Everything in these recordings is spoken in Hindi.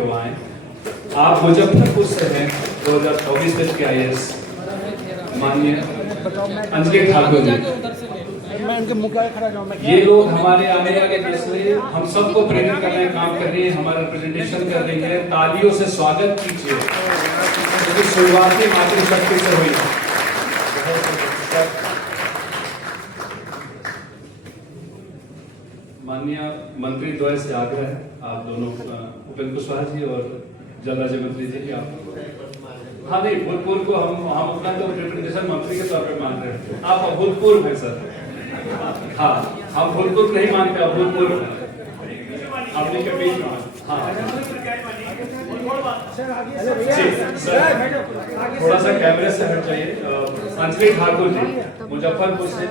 क्यों आए। आप मुजफ्फरपुर से हैं, 2024 बैच के IAS माननीय अंजलि ठाकुर जी। ये लोग हमारे आने वाले फैसले हम सबको प्रेरित करने का काम कर रही है, हमारा रिप्रेजेंटेशन कर रही है। तालियों से स्वागत कीजिए, क्योंकि शुरुआती मातृशक्ति से हुई। माननीय मंत्री द्वय से आग्रह है, आप दोनों उपेंद्र कुशवाहा जी और जल राज्य मंत्री जी की आप, हाँ नहीं, भूतपूर्व को हम अपना तो रिप्रेजेंटेशन मंत्री के तौर पे मान रहे हैं, आप अभूतपूर्व हैं सर। हाँ, हम भूतपूर्व नहीं मानते, अभूतपूर्व अपने के बीच में। हाँ सर, थोड़ा सा कैमरे से हट जाइए। अंजलि ठाकुर जी मुजफ्फरपुर से।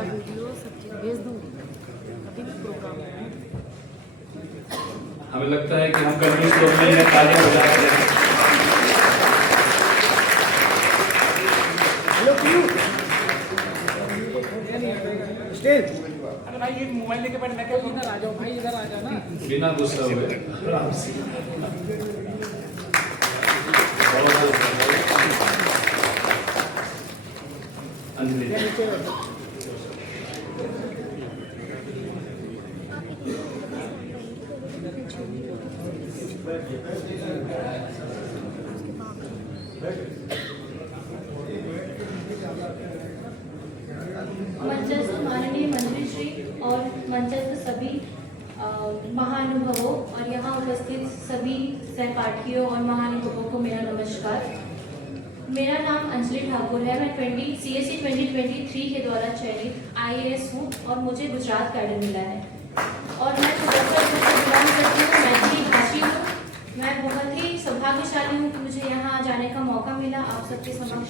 हमें लगता है कि हम कम्युनिस्ट लोग नहीं है, तालियां बजाते हैं। अरे भाई ये मोबाइल लेके बैठ, मैं क्या करूं? इधर आ जाओ भाई, इधर आ जाओ ना, बिना गुस्सा हुए आराम से। अंजलि मंचस्थ माननीय मंत्री श्री और मंचस्थ सभी महानुभावों और यहाँ उपस्थित सभी सहपाठियों और महानुभावों को मेरा नमस्कार। मेरा नाम अंजलि ठाकुर है। मैं CSE 2023 के द्वारा चयनित IAS हूँ और मुझे गुजरात कैडर मिला है और मैं मुजफ्फरपुर से बिलोंग करती हूँ, मैथिली भाषी हूँ। मैं बहुत ही सौभाग्यशाली हूँ कि मुझे यहाँ जाने का मौका मिला, आप सबके समक्ष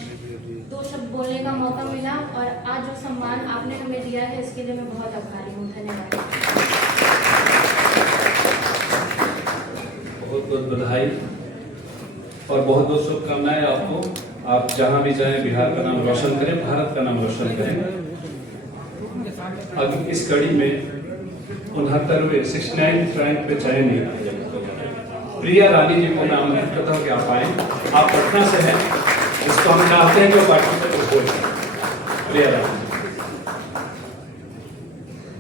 2 शब्द बोलने का मौका मिला और आज जो सम्मान आपने हमें दिया है इसके लिए मैं बहुत आभारी हूँ। धन्यवाद। बहुत बहुत बधाई और बहुत बहुत शुभकामनाएं आपको। आप जहां भी जाएं बिहार का नाम रोशन करें, भारत का नाम रोशन करें। अब इस कड़ी में 69वें 69 रैंक पे चयनित प्रिया रानी जी को मैं आमंत्रित करता हूँ कि आप आए। आप पटना से हैं, इसको हम चाहते हैं कि पार्टिसिपेट हो। प्रिया रानी,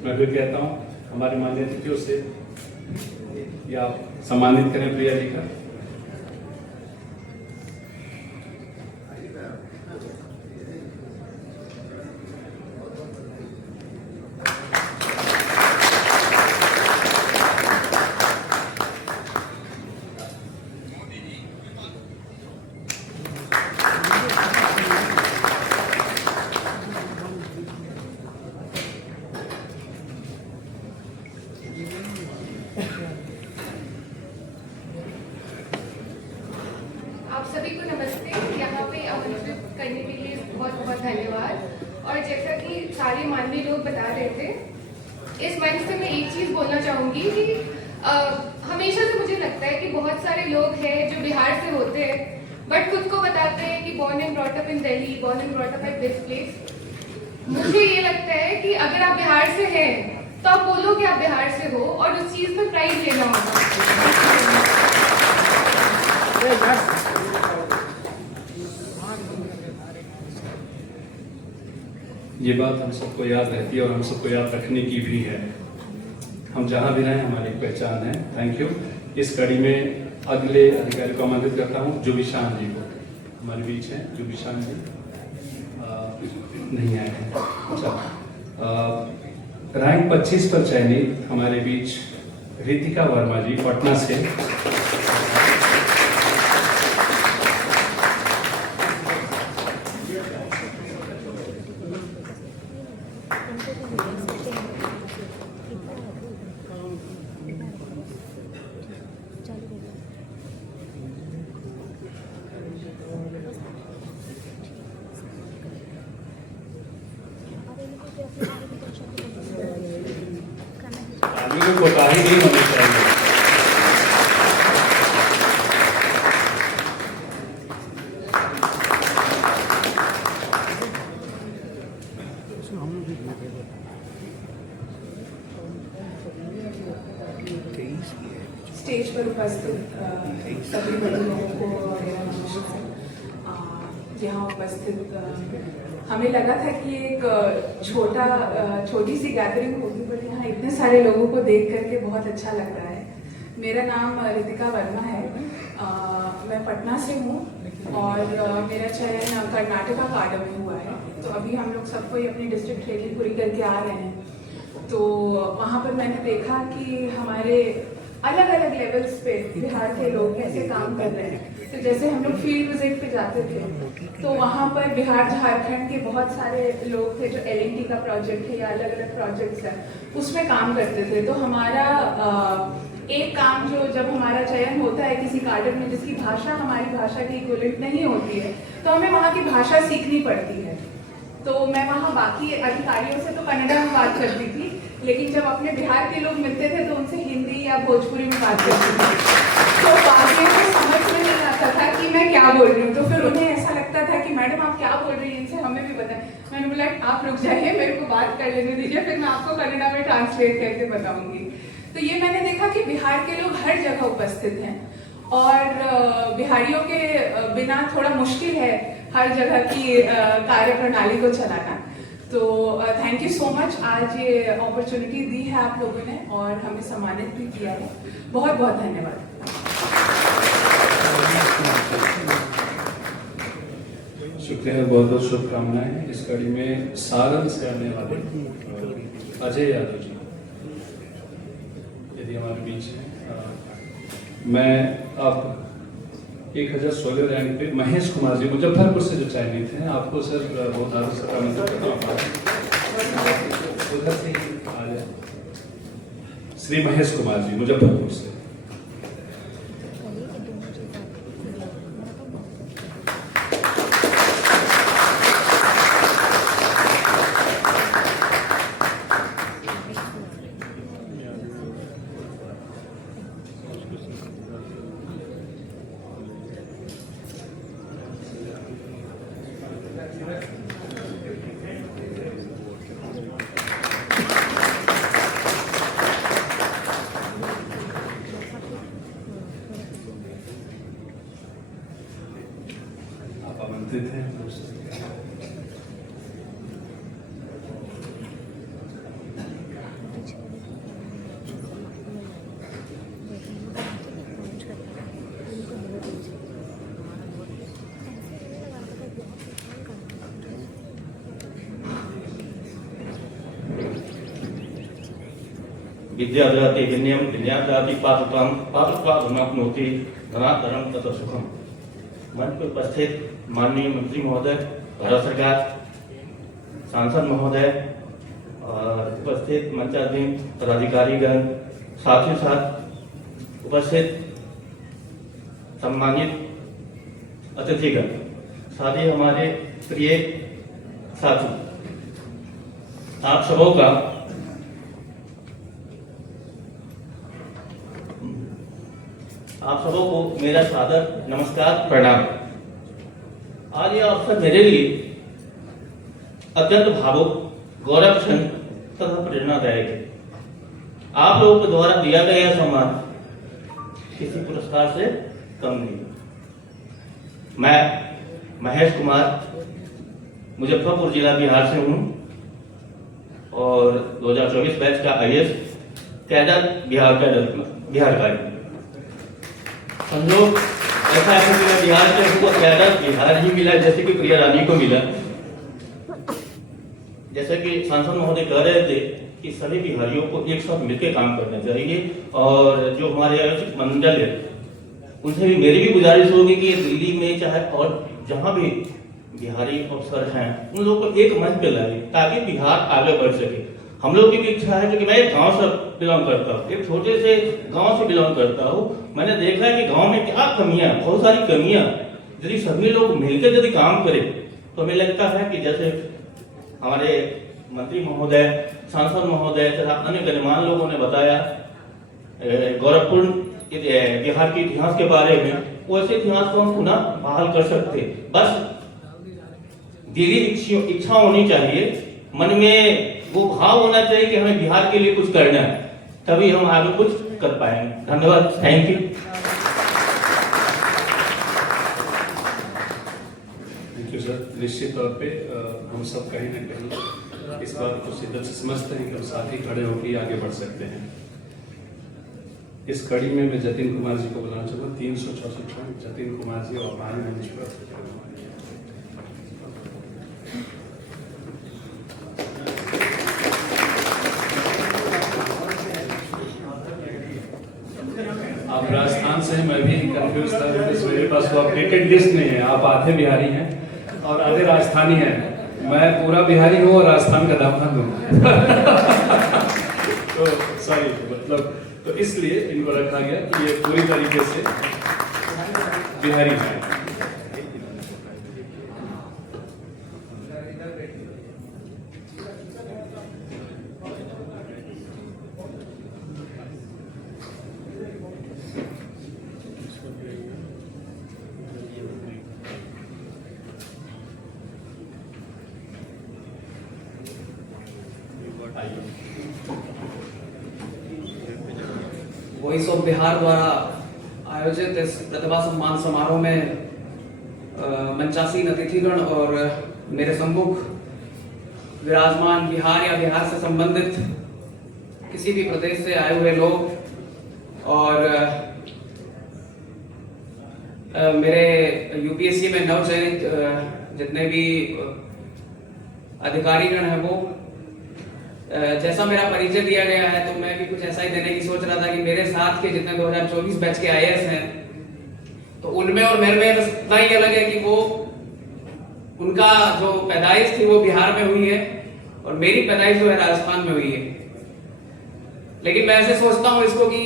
मैं फिर कहता हूँ हमारे माननीय अतिथियों से या आप सम्मानित करें प्रिया जी का। आप सभी को नमस्ते। यहाँ पे आमंत्रित करने के लिए बहुत बहुत धन्यवाद। और जैसा कि सारे माननीय लोग बता रहे थे, इस मंच से मैं एक चीज़ बोलना चाहूँगी कि हमेशा से मुझे लगता है कि बहुत सारे लोग हैं जो बिहार से होते हैं बट खुद को बताते हैं कि born and brought up in Delhi, born and brought up at this place। मुझे ये लगता है कि अगर आप बिहार से हैं तो आप बोलो कि आप बिहार से हो और उस चीज़ पर प्राइज लेना होगा। ये बात हम सबको याद रहती है और हम सबको याद रखने की भी है। हम जहाँ भी रहें हमारी एक पहचान है। Thank you. इस कड़ी में अगले अधिकारी को आमंत्रित करता हूँ, जुबिशान जी को। हमारे बीच हैं जुबिशान जी, नहीं आए हैं। अच्छा, रैंक 25 पर चयनित हमारे बीच रितिका वर्मा जी पटना से। आदमी को कोताही नहीं होनी चाहिए। स्टेज पर उपस्थित सभी बड़े लोगों को मेरा नमस्कार। यहाँ उपस्थित हमें लगा था कि एक छोटी सी गैदरिंग होगी, बट यहाँ इतने सारे लोगों को देख करके बहुत अच्छा लग रहा है। मेरा नाम रितिका वर्मा है, मैं पटना से हूँ और मेरा चयन कर्नाटका काडा में हुआ है। तो अभी हम लोग सब कोई अपनी डिस्ट्रिक्ट ट्रेनिंग पूरी करके आ रहे हैं। तो वहाँ पर मैंने देखा कि हमारे अलग अलग लेवल्स पे बिहार के लोग कैसे काम कर रहे हैं। तो जैसे हम लोग फील्ड विजिट पे जाते थे तो वहाँ पर बिहार झारखंड के बहुत सारे लोग थे जो LNT का प्रोजेक्ट है या अलग अलग प्रोजेक्ट्स है उसमें काम करते थे। तो हमारा एक काम जो जब हमारा चयन होता है किसी कार्डर में जिसकी भाषा हमारी भाषा की इक्विवेलेंट नहीं होती है तो हमें वहाँ की भाषा सीखनी पड़ती है। तो मैं वहाँ बाकी अधिकारियों से तो कन्नड़ा में बात करती थी, लेकिन जब अपने बिहार के लोग मिलते थे तो उनसे हिंदी या भोजपुरी में बात करती थी। तो वाकई में समझ में नहीं आता था कि मैं क्या बोल रही हूँ। तो फिर उन्हें ऐसा लगता था कि मैडम आप क्या बोल रही हैं, इनसे हमें भी बताएं। मैंने बोला आप रुक जाइए, मेरे को बात कर लेने दीजिए, फिर मैं आपको कन्नड़ा में ट्रांसलेट करके बताऊंगी। तो ये मैंने देखा कि बिहार के लोग हर जगह उपस्थित हैं और बिहारियों के बिना थोड़ा मुश्किल है हर जगह की कार्य प्रणाली को चलाना। तो थैंक यू सो मच, आज ये अपॉर्चुनिटी दी है आप लोगों ने और हमें सम्मानित भी किया है। बहुत बहुत धन्यवाद। शुक्रिया, बहुत बहुत शुभकामनाएं। इस कड़ी में सारण से आने वाले अजय यादव जी यदि हमारे बीच हैं। मैं अब 1016 रैंक पे महेश कुमार जी मुजफ्फरपुर से जो चयनित हैं, आपको सर बहुत आदर से आमंत्रित करता हूं। उधर से ही आ जाए। श्री महेश कुमार जी मुजफ्फरपुर से। आमंत्रित हैं। विद्याददाति विनयम विनयाददाति पादुकाम पादुकाधुनाप्नोति धनाधरम तथा सुखम। मंच पर उपस्थित माननीय मंत्री महोदय, भारत सरकार, सांसद महोदय और उपस्थित मंचाधीन पदाधिकारीगण, साथ ही साथ उपस्थित सम्मानित अतिथिगण, साथ ही हमारे प्रिय साथी, आप सबों का मेरा सादर नमस्कार, प्रणाम। आज यह अवसर मेरे लिए अत्यंत भावुक, गौरव क्षण तथा प्रेरणादायक है। आप लोगों के द्वारा दिया गया यह सम्मान किसी पुरस्कार से कम नहीं। मैं महेश कुमार मुजफ्फरपुर जिला बिहार से हूँ और 2024 बैच का IAS कैडर बिहार का संयोग ऐसा है कि मैं बिहार से हूँ, कैडर बिहार ही मिला जैसे कि प्रिया रानी को मिला। जैसे कि सांसद महोदय कह रहे थे कि सभी बिहारियों को एक साथ मिलकर काम करना चाहिए और जो हमारे आयोजक मंडल है उनसे भी मेरी भी गुजारिश होगी कि दिल्ली में चाहे और जहाँ भी बिहारी अफसर हैं उन लोगों को एक मंच पे लाए ताकि बिहार आगे बढ़ सके। हम लोग की भी इच्छा है क्योंकि मैं एक गांव से बिलोंग करता हूँ, एक छोटे से गांव से बिलोंग करता हूँ। मैंने देखा है कि गांव में क्या कमियां, बहुत सारी कमियां, यदि सभी लोग मिलकर यदि काम करें तो हमें लगता है कि जैसे हमारे मंत्री महोदय, सांसद महोदय तथा अन्य गणमान्य लोगों ने बताया गौरवपूर्ण बिहार के इतिहास के बारे में, वैसे इतिहास को हम पुनः बहाल कर सकते। बस दिली इच्छा होनी चाहिए, मन में वो भाव होना चाहिए कि हमें बिहार के लिए कुछ करना है, तभी हम आगे कुछ कर पाएंगे। धन्यवाद, थैंक यू। निश्चित तौर पे हम सब कहीं ना कहीं इस बात को शिद्दत से समझते हैं कि हम साथ ही खड़े होकर आगे बढ़ सकते हैं। इस कड़ी में मैं जतिन कुमार जी को बुलाना चाहूँगा। 364 जतिन कुमार जी और हमारे मंच पर। आप राजस्थान से हैं, मैं भी कंफ्यूज था because मेरे पास तो अपडेटेड लिस्ट नहीं है। आप आधे बिहारी हैं और आधे राजस्थानी हैं। मैं पूरा बिहारी हूँ और राजस्थान का दामन हूँ। तो सॉरी, मतलब तो इसलिए इनको रखा गया कि ये पूरी तरीके से बिहारी हैं। वॉइस ऑफ बिहार द्वारा आयोजित इस प्रतिभा सम्मान समारोह में मंचासीन अतिथिगण और मेरे सम्मुख विराजमान बिहार या बिहार से संबंधित किसी भी प्रदेश से आए हुए लोग और मेरे यूपीएससी में नवचयनित जितने भी अधिकारीगण हैं वो, जैसा मेरा परिचय दिया गया है तो मैं भी कुछ ऐसा ही देने की सोच रहा था कि मेरे साथ के जितने 2024 बैच के आईएएस हैं तो उनमें और मेरे में बस इतना ही अलग है कि वो उनका जो पैदाइश थी वो बिहार में हुई है और मेरी पैदाइश जो है राजस्थान में हुई है। लेकिन मैं ऐसे सोचता हूं इसको कि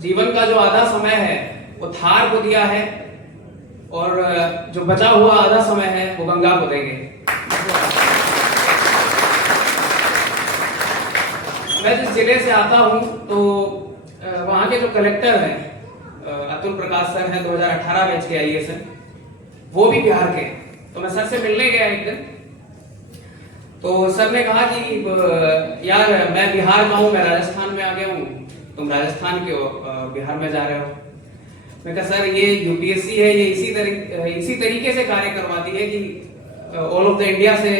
जीवन का जो आधा समय है वो थार को दिया है और जो बचा हुआ आधा समय है वो गंगा को देंगे। मैं जिस जिले से आता हूं तो वहां के जो कलेक्टर हैं अतुल प्रकाश सर हैं, 2018 बैच के आईएएस हैं, वो भी बिहार के। तो मैं सर से मिलने गया एक दिन तो सर ने कहा कि यार मैं बिहार का हूं, मैं राजस्थान में आ गया हूं, तुम राजस्थान के हो, बिहार में जा रहे हो। मैं कहा सर ये यूपीएससी है, ये इसी तरीके से कार्य करवाती है कि ऑल ऑफ द इंडिया से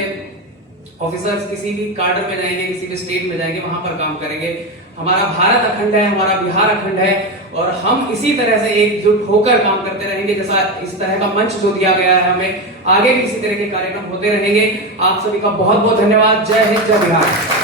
ऑफिसर्स किसी भी कार्डर में जाएंगे, किसी भी स्टेट में जाएंगे, वहां पर काम करेंगे। हमारा भारत अखंड है, हमारा बिहार अखंड है और हम इसी तरह से एकजुट होकर काम करते रहेंगे। जैसा इस तरह का मंच जो दिया गया है हमें, आगे भी इसी तरह के कार्यक्रम होते रहेंगे। आप सभी का बहुत बहुत धन्यवाद। जय हिंद, जय बिहार।